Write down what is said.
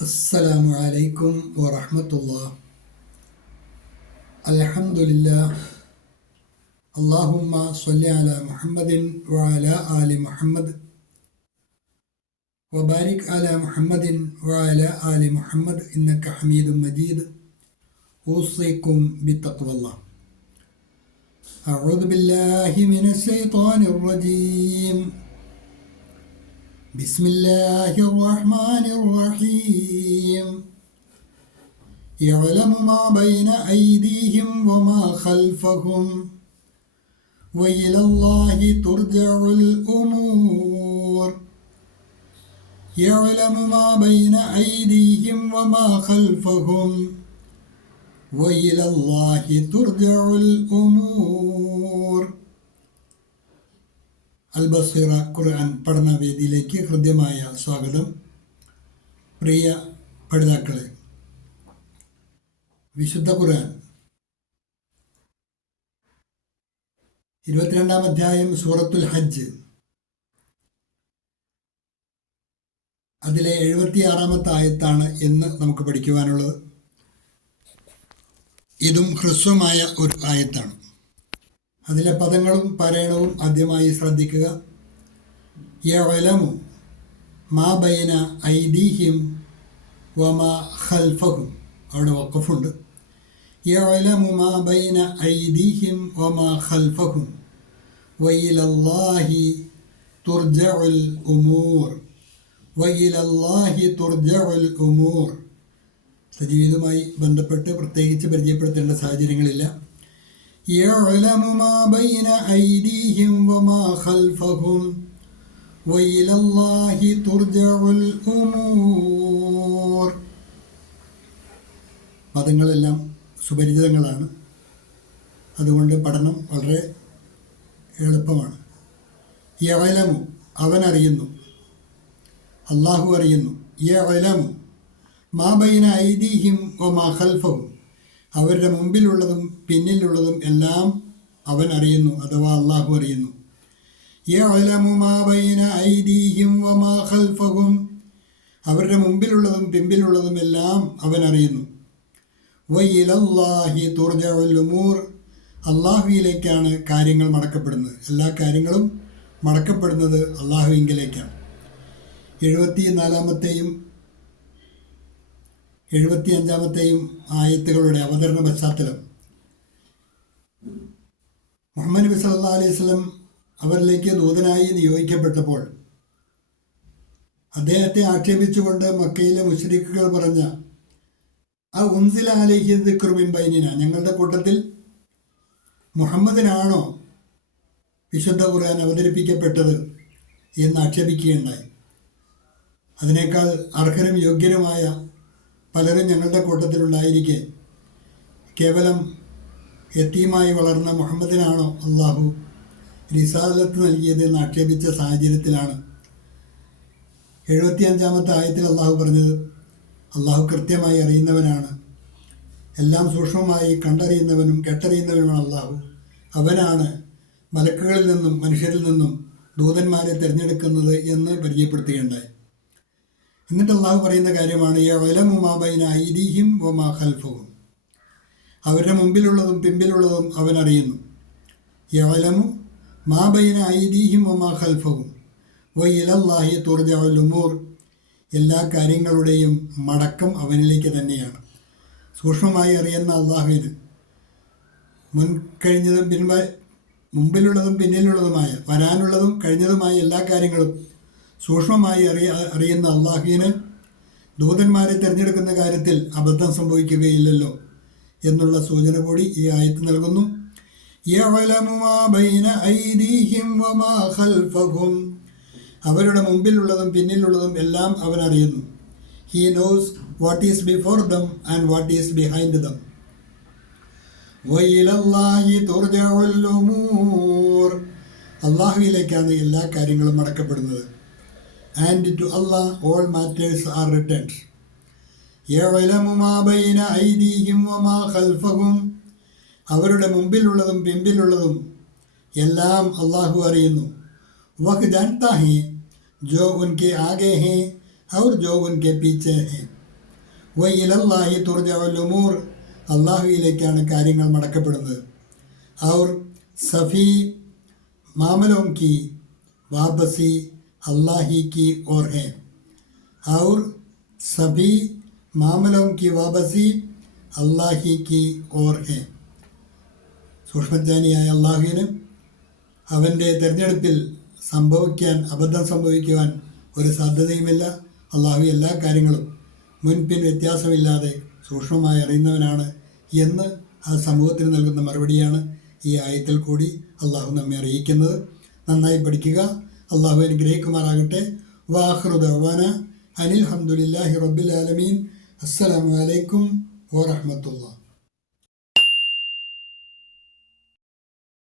السلام عليكم ورحمة الله. الحمد لله. اللهم صل على محمد وعلى آل محمد وبارك على محمد وعلى آل محمد إنك حميد مجيد. أوصيكم بتقوى الله. أعوذ بالله من الشيطان الرجيم. بسم الله الرحمن الرحيم. يعلم ما بين أيديهم وما خلفهم وإلى الله ترجع الأمور. يعلم ما بين أيديهم وما خلفهم وإلى الله ترجع الأمور. അൽബസീറ ഖുർആൻ പഠനവേദിയിലേക്ക് ഹൃദ്യമായ സ്വാഗതം. പ്രിയ പഠിതാക്കളെ, വിശുദ്ധ ഖുർആൻ 22-ാം അധ്യായം സൂറത്തുൽ ഹജ്ജ്, അതിലെ 76-ാമത്തെ ആയത്താണ് ഇന്ന് നമുക്ക് പഠിക്കുവാനുള്ളത്. ഇതും ഹ്രസ്വമായ ഒരു ആയത്താണ്. അതിലെ പദങ്ങളും പാരായണവും ആദ്യമായി ശ്രദ്ധിക്കുക. യഅലമു മാ ബൈന ഐദീഹിം വമാ ഖൽഫഹും, അവിടെ വഖഫുണ്ട്. യഅലമു മാ ബൈന ഐദീഹിം വമാ ഖൽഫഹും വഇലല്ലാഹി തുർജഉൽ ഉമൂർ. വഇലല്ലാഹി തുർജഉൽ ഉമൂർ. സജീവിതമായി ബന്ധപ്പെട്ട് പ്രത്യേകിച്ച് പരിചയപ്പെടുത്തേണ്ട സാഹചര്യങ്ങളില്ല. يعلم ما بين أيديهم وما خلفهم وإلى الله ترجع الأمور. പദങ്ങളെല്ലാം സുപരിചിതങ്ങളാണ്, അതുകൊണ്ട് പഠനം വളരെ എളുപ്പമാണ്. യഅലമു, അവൻ അറിയുന്നു, അള്ളാഹു അറിയുന്നു. യഅലമു മാ ബൈന ഐദീഹിം വമാ ഖൽഫഹും, അവരുടെ മുമ്പിലുള്ളതും പിന്നിലുള്ളതും എല്ലാം അവൻ അറിയുന്നു, അഥവാ അള്ളാഹു അറിയുന്നു. യഅലമു മാ ബൈന ഐദീഹിം വമാ ഖൽഫഹും, അവരുടെ മുമ്പിലുള്ളതും പിമ്പിലുള്ളതും എല്ലാം അവൻ അറിയുന്നു. വഇലല്ലാഹി തുർജഉൽ ഉമൂർ, അള്ളാഹുവിലേക്കാണ് കാര്യങ്ങൾ മടക്കപ്പെടുന്നത്. എല്ലാ കാര്യങ്ങളും മടക്കപ്പെടുന്നത് അള്ളാഹുവിങ്കിലേക്കാണ്. 74-ാമത്തെയും 75-ാമത്തെയും ആയത്തുകളുടെ അവതരണ പശ്ചാത്തലം, മുഹമ്മദ് നബി സല്ലല്ലാഹു അലൈഹി വസല്ലം അവരിലേക്ക് ദൂതനായി നിയോഗിക്കപ്പെട്ടപ്പോൾ അദ്ദേഹത്തെ ആക്ഷേപിച്ചുകൊണ്ട് മക്കയിലെ മുശ്രിക്കുകൾ പറഞ്ഞ ആ ഉൻസില അലൈഹി ദിക്റു മിൻ ബൈനിന, ഞങ്ങളുടെ കൂട്ടത്തിൽ മുഹമ്മദിനാണോ വിശുദ്ധ ഖുർആൻ അവതരിപ്പിക്കപ്പെട്ടത് എന്ന് ആക്ഷേപിക്കുകയുണ്ടായി. അതിനേക്കാൾ അർഹരും യോഗ്യരുമായ പലരും ഞങ്ങളുടെ കൂട്ടത്തിലുണ്ടായിരിക്കെ കേവലം യതീമായി വളർന്ന മുഹമ്മദിനാണോ അള്ളാഹു റിസാലത്ത് നൽകിയതെന്ന് ആക്ഷേപിച്ച സാഹചര്യത്തിലാണ് 75-ാമത്തെ ആയത്തിൽ അള്ളാഹു പറഞ്ഞത്, അള്ളാഹു കൃത്യമായി അറിയുന്നവനാണ്, എല്ലാം സൂക്ഷ്മമായി കണ്ടറിയുന്നവനും കേട്ടറിയുന്നവനുമാണ് അള്ളാഹു. അവനാണ് മലക്കുകളിൽ നിന്നും മനുഷ്യരിൽ നിന്നും ദൂതന്മാരെ തിരഞ്ഞെടുക്കുന്നത് എന്ന് പരിചയപ്പെടുത്തുകയുണ്ടായി. എന്നിട്ട് അള്ളാഹു പറയുന്ന കാര്യമാണ് യഅലമു മാ ബൈന ഐദീഹിം വമാ ഖൽഫഹും, അവരുടെ മുമ്പിലുള്ളതും പിമ്പിലുള്ളതും അവൻ അറിയുന്നു. യഅലമു മാ ബൈന ഐദീഹിം വമാ ഖൽഫഹും വഇലല്ലാഹി തുർജഉൽ ഉമൂർ, എല്ലാ കാര്യങ്ങളുടെയും മടക്കം അവനിലേക്ക് തന്നെയാണ്. സൂക്ഷ്മമായി അറിയുന്ന അള്ളാഹുവിന് മുമ്പിലുള്ളതും പിന്നിലുള്ളതുമായ, വരാനുള്ളതും കഴിഞ്ഞതുമായ എല്ലാ കാര്യങ്ങളും സൂക്ഷ്മമായി അറിയുന്ന അള്ളാഹുവിന് ദൂതന്മാരെ തിരഞ്ഞെടുക്കുന്ന കാര്യത്തിൽ അബദ്ധം സംഭവിക്കുകയില്ലല്ലോ എന്നുള്ള സൂചന കൂടി ഈ ആയത്ത് നൽകുന്നു. യഅലമു മാ ബൈന ഐദീഹിം വമാ ഖൽഫഹും, അവരുടെ മുമ്പിലുള്ളതും പിന്നിലുള്ളതും എല്ലാം അവൻ അറിയുന്നു. He knows what is before them and what is behind them. വഇലല്ലാഹി തുർജഉൽ ഉമൂർ, അള്ളാഹുവിലേക്കാണ് എല്ലാ കാര്യങ്ങളും മടക്കപ്പെടുന്നത്. And to Allah all matters are returned. യഅലമു മാ ബൈന ഐദീഹിം വമാ ഖൽഫഹും, അവരുടെ മുമ്പിലുള്ളതും പിമ്പിലുള്ളതും എല്ലാം അള്ളാഹു അറിയുന്നു. വഖ് ജാൻതാ ഹേ जो उनके आगे हैं और जो उनके पीछे हैं. വ ഇലല്ലാഹി തുർജഉൽ ഉമൂർ, അള്ളാഹുവിലേക്കാണ് കാര്യങ്ങൾ മടക്കപ്പെടുന്നത്. ഔർ സഫി മാമലോം കി വാപസി അല്ലാഹി കി ഓർ ഹെ. ഔർ സഫി മാമലോം കി വാപസി അല്ലാഹി കി ഓർ ഹെ. സൂക്ഷ്മജ്ഞാനിയായ അള്ളാഹുവിന് അവൻ്റെ തിരഞ്ഞെടുപ്പിൽ അബദ്ധം സംഭവിക്കുവാൻ ഒരു സാധ്യതയുമില്ല. അള്ളാഹു എല്ലാ കാര്യങ്ങളും മുൻപിൻ വ്യത്യാസമില്ലാതെ സൂക്ഷ്മമായി അറിയുന്നവനാണ് എന്ന് ആ സമൂഹത്തിന് നൽകുന്ന മറുപടിയാണ് ഈ ആയത്തിൽ കൂടി അള്ളാഹു നമ്മെ അറിയിക്കുന്നത്. നന്നായി പഠിക്കുക. അള്ളാഹു അനുഗ്രഹിക്കുമാറാകട്ടെ. വാഖിറു ദഅ്വാന അനിൽ ഹംദുലില്ലാഹി റബ്ബിൽ ആലമീൻ. അസ്സലാമു അലൈക്കും വറഹ്മത്തുള്ളാഹി.